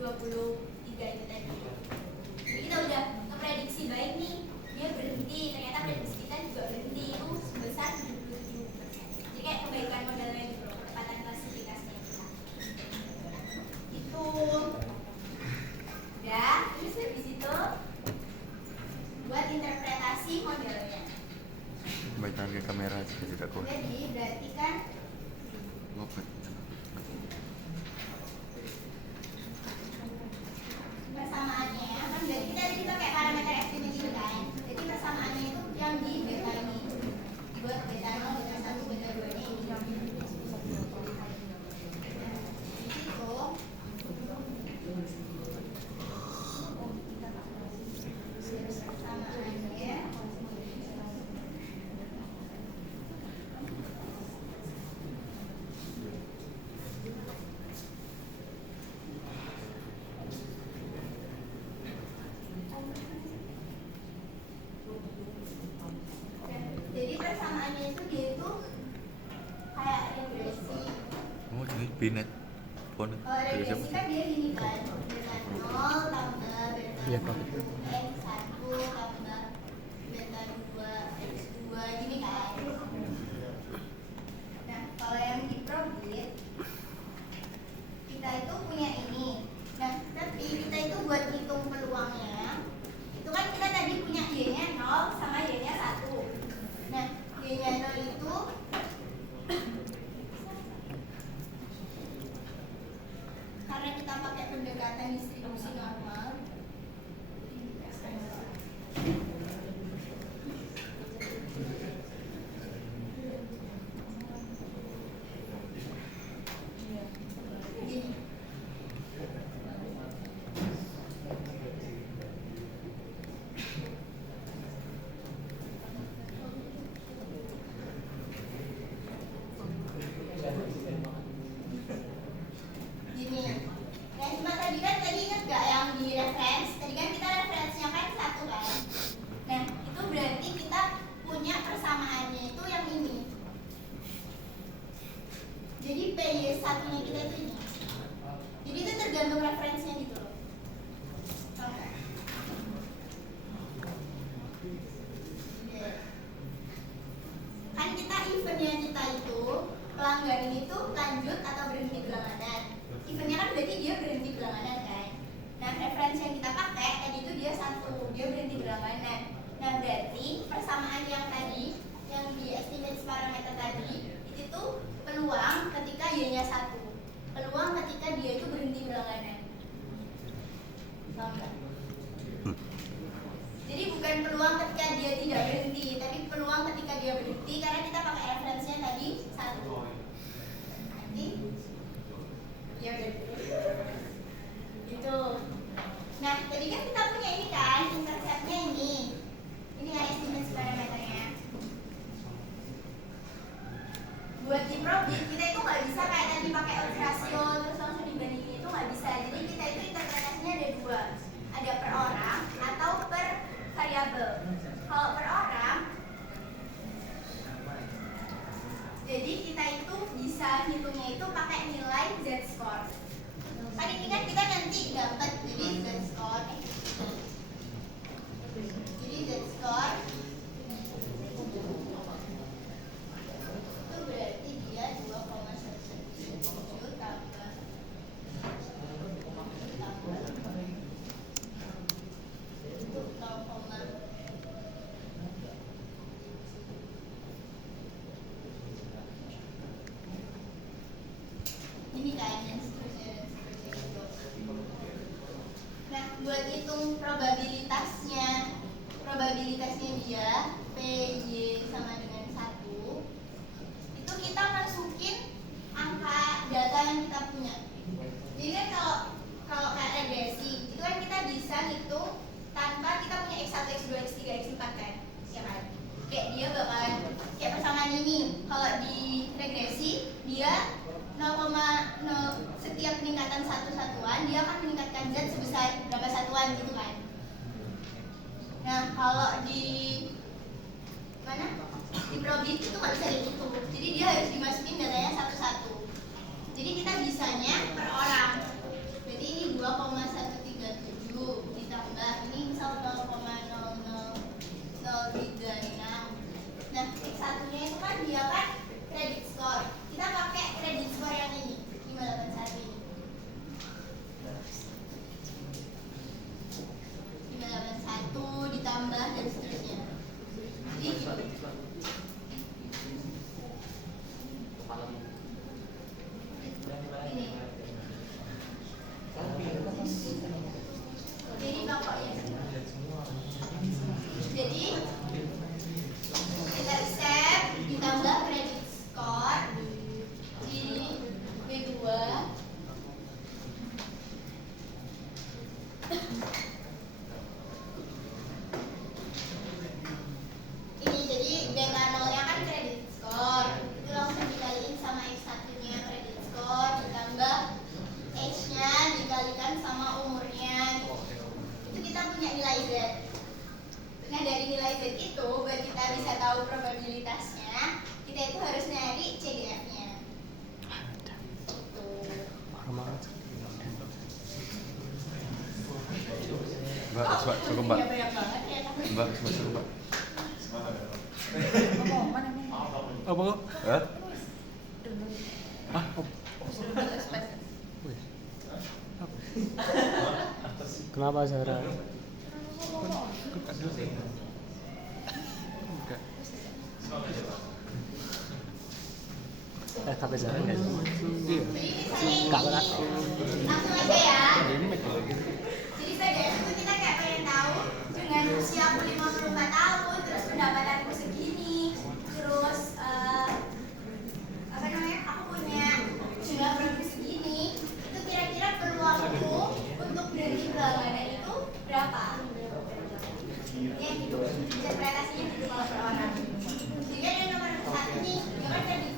23 itu tadi. Jadi kita udah prediksi baik nih, dia berhenti, ternyata prediksi kita juga berhenti itu sebesar 77%. Jadi kayak kebaikan modalnya gitu loh, ketepatan klasifikasinya kita. Itu udah, terus habis itu buat interpretasi modelnya. Baitan ke kamera juga tidak kok. Jadi berarti kan Ngopet. persamaannya kan berarti kita tadi pakai parameter estimasi kan. Jadi persamaannya itu yang di beta ini buat beta 0, beta 1, beta 2 nya ini. Jadi persamaannya itu dia itu kayak regresi. Oh, ini binet. Phone. Regresi kan dia gini kan, beta 0 tambah beta 1 tambah beta 2 x 2 gini kan. Nah, kalau yang di probit kita itu punya ini. Nah, tapi kita itu buat hitung peluangnya itu kan kita tadi punya y-nya 0 sama y-nya 1. Nah, y-nya 0 itu karena kita pakai pendekatan distribusi normal. Gini. Gini. Nah, cuma tadi ingat gak yang di reference? Tadi kan kita referensinya kan 1 kan. Nah, itu berarti kita punya persamaannya itu yang ini. Jadi PY1 nya kita itu ini. Jadi itu tergantung referensinya gitu loh. Oke. Kan kita eventnya kita itu pelanggaran itu lanjut atau berhenti berlangganan. Eventnya kan berarti dia berhenti berlangganan kan. Nah, referensi yang kita pakai tadi itu dia 1, dia berhenti berlangganan. Nah, berarti persamaan yang tadi yang di estimate parameter tadi itu tuh peluang ketika y-nya 1, peluang ketika dia itu berhenti berlangganan. Paham nggak? Jadi bukan peluang ketika dia tidak berhenti, tapi peluang ketika dia berhenti karena kita pakai referensinya tadi 1. Nanti ya udah gitu. Nah, tadi kan kita punya ini kan, interceptnya ini. Ini kan estimate parameternya. Buat di probit kita itu nggak bisa kayak tadi pakai odds ratio terus langsung dibandingin, itu nggak bisa. Jadi kita itu interpretasinya ada dua, ada per orang atau per variabel. Kalau per orang, jadi kita itu bisa hitungnya itu pakai nilai z-score. Kan ini kan kita nanti dapat jadi z-score. Jadi z-score itu berarti dia 2,17 tambah untuk 0, ini kan yang seterusnya. Nah, buat hitung probabilitasnya dia PY sama dengan 1 itu kita masukin angka data yang kita punya. Jadi kan kalau kayak regresi itu kan kita bisa hitung tanpa kita punya x1, x2, x3, x4 kan, ya kan? Kayak dia bakalan kayak persamaan ini. Kalau di regresi dia 0,0 setiap peningkatan satu satuan dia akan meningkatkan z sebesar berapa satuan gitu kan. Nah, kalau di mana? Di probit itu nggak bisa dihitung. Jadi dia harus dimasukin datanya satu-satu. Jadi kita bisanya per orang. Berarti ini 2, itu buat kita bisa tahu probabilitasnya, kita itu harus nyari CGF-nya. Mbak, cukup mbak. Ya, banyak banget ya. Mbak, cukup mbak. Apa kok? Hah? Ah, kenapa Zara? Tapi Zara nggak sih? Iya. Kak berat. Langsung aja ya. Jadi CGF itu kita kayak pengen tahu dengan usia aku 54 tahun, terus pendapatanku segini, terus apa namanya, aku punya jumlah produk segini, itu kira-kira peluangku untuk berhenti berlangganan itu berapa? Ya gitu, interpretasinya gitu kalau per orang. Jadi yang nomor satu nih, dia kan tadi